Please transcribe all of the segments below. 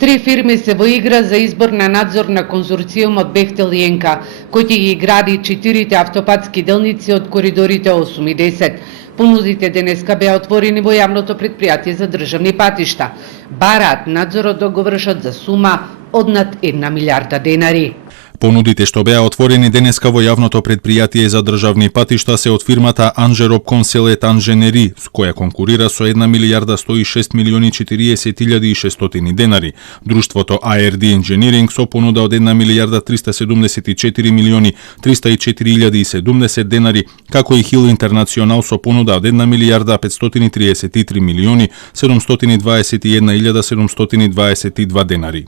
Три фирми се во игра за избор на надзор на конзорциумот Бехтел и ЕНКА, кој ќе ги гради 4 автопатски делници од коридорите 8 и 10. Понудите денеска беа отворени во јавното предпријатие за државни патишта. Бараат надзорот да го вршат за сума од над 1 милиарда денари. Понудите што беа отворени денеска во јавното предпријатие за државни патишта се од фирмата Анжероп Конселет Анженери, с која конкурира со 1 милиарда 106 милиони 40.600 денари. Друштвото ARD Engineering со понуда од 1 милиарда 374 милиони 304.070 денари, како и Хил Интернационал со понуда од 1 милиарда 533 милиони 721.722 денари.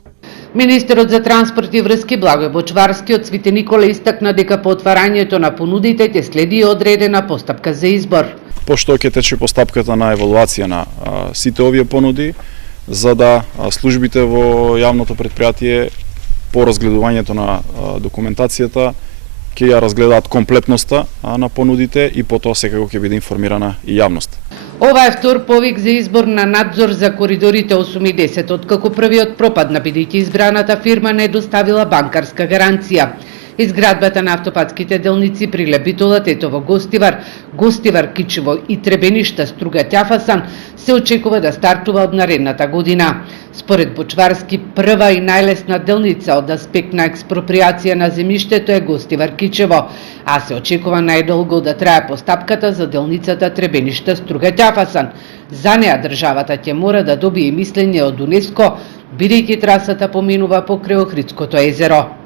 Министерот за транспорт и врски Благој Бочварски од Цвите Никола истакна дека по отварањето на понудите ќе следи и одредена постапка за избор. Пошто ќе тече постапката на евалуација на сите овие понуди, за да службите во јавното предпријатие по разгледувањето на документацијата ќе ја разгледаат комплетноста на понудите и потоа секако ќе биде информирана и јавност. Ова е втор повик за избор на надзор за коридорите 8 и 10, откако првиот пропадна бидејќи избраната фирма не доставила банкарска гаранција. Изградбата на автопатските делници при Лебитола, Тетово, Гостивар, Кичево и Требеништа, Струга, Ќафасан се очекува да стартува од наредната година. Според Бочварски, прва и најлесна делница од аспект на експроприација на земјиштето е Гостивар, Кичево, а се очекува најдолго да трае постапката за делницата Требеништа, Струга, Ќафасан. За неа државата ќе мора да добие мислење од УНЕСКО, бидејќи трасата поминува покрај Охридското езеро.